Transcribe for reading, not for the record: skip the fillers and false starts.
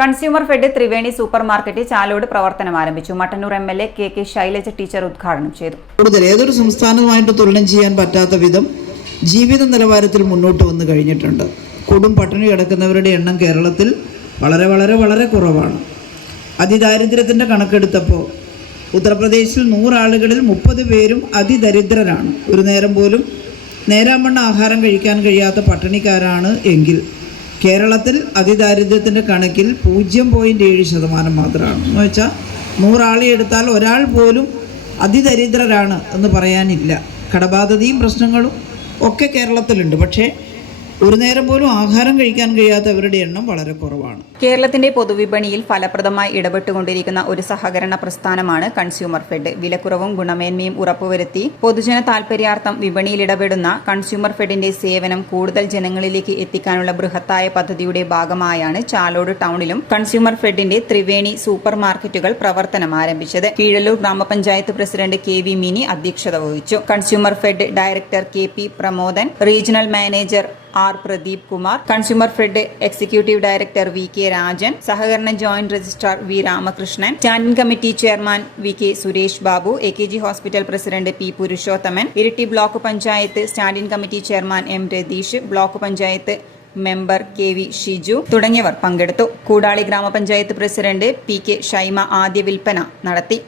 Consumer fed Triveni super market Chalode പ്രവർത്തനം ആരംഭിച്ചു. Mattannur MLA K Shailaja teacher ഉദ്ഘാടനം ചെയ്തു. കൂടുതൽ ഏതൊരു സംസ്ഥാനവുമായിട്ട് തുലനം ചെയ്യാൻ പറ്റാത്ത വിധം ജീവിത നിലവാരത്തിൽ മുന്നോട്ട് വന്നു കഴിഞ്ഞിട്ടുണ്ട്. കൊടും പട്ടിണി കിടക്കുന്നവരുടെ എണ്ണം കേരളത്തിൽ വളരെ വളരെ വളരെ കുറവാണ്. അതിദാരിദ്ര്യത്തിൻ്റെ കണക്കെടുത്തപ്പോൾ ഉത്തർപ്രദേശിൽ 100 ആളുകളിൽ 30 പേരും അതിദരിദ്രരാണ്. ഒരു നേരം പോലും നേരാമണ്ണ ആഹാരം കഴിക്കാൻ കഴിയാത്ത പട്ടിണിക്കാരാണ് എങ്കിൽ കേരളത്തിൽ അതിദാരിദ്ര്യത്തിൻ്റെ കണക്കിൽ 0.7% മാത്രമാണ്. എന്ന് വെച്ചാൽ 100 ആളെ എടുത്താൽ ഒരാൾ പോലും അതിദരിദ്രരാണ് എന്ന് പറയാനില്ല. കടബാധ്യതയും പ്രശ്നങ്ങളും ഒക്കെ കേരളത്തിലുണ്ട്. പക്ഷേ ഒരു നേരം പോലും ആഹാരം കഴിക്കാൻ കഴിയാത്തവരുടെ എണ്ണം വളരെ കുറവാണ്. കേരളത്തിന്റെ പൊതുവിപണിയിൽ ഫലപ്രദമായി ഇടപെട്ടുകൊണ്ടിരിക്കുന്ന ഒരു സഹകരണ പ്രസ്ഥാനമാണ് കൺസ്യൂമർ ഫെഡ്. വിലക്കുറവും ഗുണമേന്മയും ഉറപ്പുവരുത്തി പൊതുജന താൽപര്യാർത്ഥം വിപണിയിൽ ഇടപെടുന്ന കൺസ്യൂമർ ഫെഡിന്റെ സേവനം കൂടുതൽ ജനങ്ങളിലേക്ക് എത്തിക്കാനുള്ള ബൃഹത്തായ പദ്ധതിയുടെ ഭാഗമായാണ് ചാലോട് ടൗണിലും കൺസ്യൂമർ ഫെഡിന്റെ ത്രിവേണി സൂപ്പർ മാർക്കറ്റുകൾ പ്രവർത്തനം ആരംഭിച്ചത്. കീഴല്ലൂർ ഗ്രാമപഞ്ചായത്ത് പ്രസിഡന്റ് കെ വി മിനി അധ്യക്ഷത വഹിച്ചു. Consumer fed director K P Pramodan, regional manager R Pradeep Kumar, consumer fed executive director V K Rajan, സഹകരണ joint registrar V Ramakrishnan, standing committee chairman V K Suresh Babu, AKG hospital president P Purushothaman, Iritty block panchayat standing committee chairman M Ratheesh, block panchayat member K V Shiju തുടങ്ങിയവർ പങ്കെടുത്തു. കൂടാളി ഗ്രാമപഞ്ചായത്ത് president P K Shaima ആദ്യ വിൽപ്പന നടത്തി.